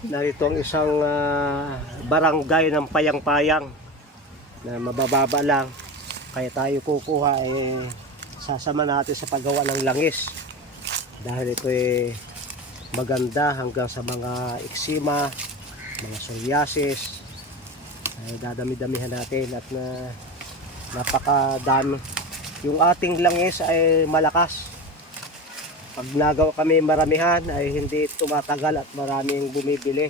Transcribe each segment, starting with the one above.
narito ang isang ah, barangay ng payang-payang na mabababa lang. Kaya tayo kukuha eh sasama natin sa paggawa ng langis. Dahil ito eh maganda hanggang sa mga eksima, mga psoriasis. Ay dadami-damihan natin at na napakadami. Yung ating langis ay malakas. Pag nagawa kami maramihan ay hindi tumatagal at maraming bumibili.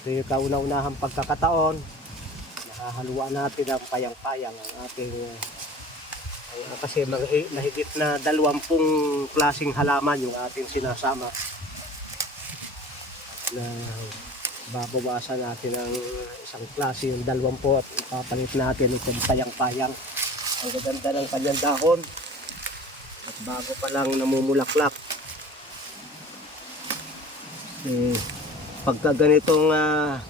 Ito yung kauna-unahang pagkakataon. Nakahaluan natin ang payang-payang ang ating uh, kasi mahi- mahigit na dalawampung klasing halaman yung ating sinasama na babawasan natin ang isang klase yung dalawampu at ipapalit natin itong payang-payang ang gaganda ng kanyang dahon at bago pa lang namumulaklak. Eh, pagka ganitong ah,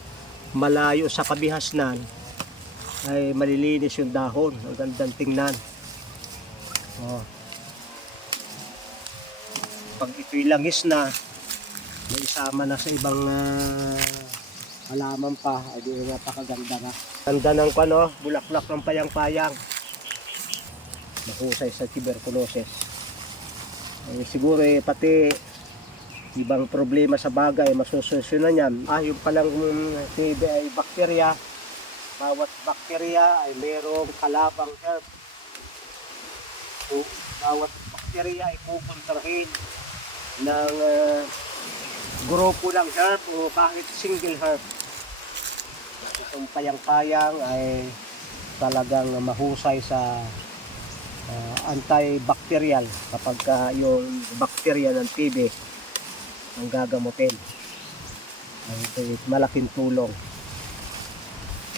malayo sa kabihasnan ay malilinis yung dahon. Ang gandang tingnan. Oh. pag ito'y langis na may isama na sa ibang ah, halaman pa ay di napakaganda na. Ganda ng ano, bulaklak ng payang-payang. Mahusay sa tuberculosis. Eh, siguro eh, pati ibang problema sa bagay, masusolusyonan yan. Ah, yung palang mm, TB ay bakterya. Bawat bakterya ay mayroong kalabang herb. So, bawat bakterya ay pupuntrahin ng ah, grupo ng herb o kahit single herb. Itong payang-payang ay talagang mahusay sa uh, antibacterial kapag ka yung bakterya ng TB ang gagamutin. Ito malaking tulong.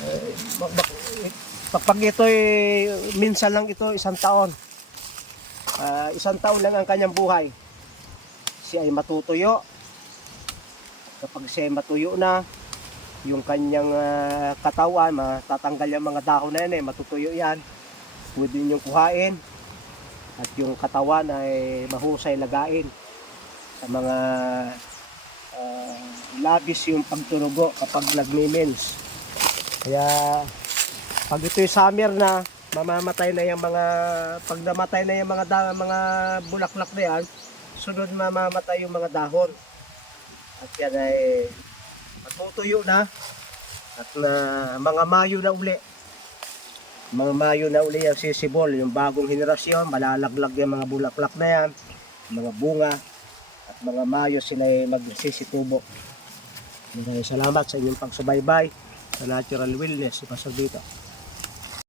Eh, kapag ito ay minsan lang ito isang taon. Ah, isang taon lang ang kanyang buhay. Siya ay matutuyo. Kapag siya ay matuyo na, yung kanyang ah, katawan, matatanggal yung mga dahon na yan eh, matutuyo yan pwede ninyong kuhain. At yung katawan ay mahusay lagain. Sa mga ah, labis yung pagturugo kapag nagmimins kaya pag ito'y summer na mamamatay na yung mga pag namatay na yung mga da, mga bulaklak na yan sunod mamamatay yung mga dahon. At yan ay matutuyo na at na mga mayo na uli mga Mayo na uli ang sisibol, yung bagong henerasyon, malalaglag yung mga bulaklak na yan, mga bunga, at mga Mayo sila ay magsisitubo. Maraming salamat sa inyong pagsubaybay sa Natural Wellness, si Vito.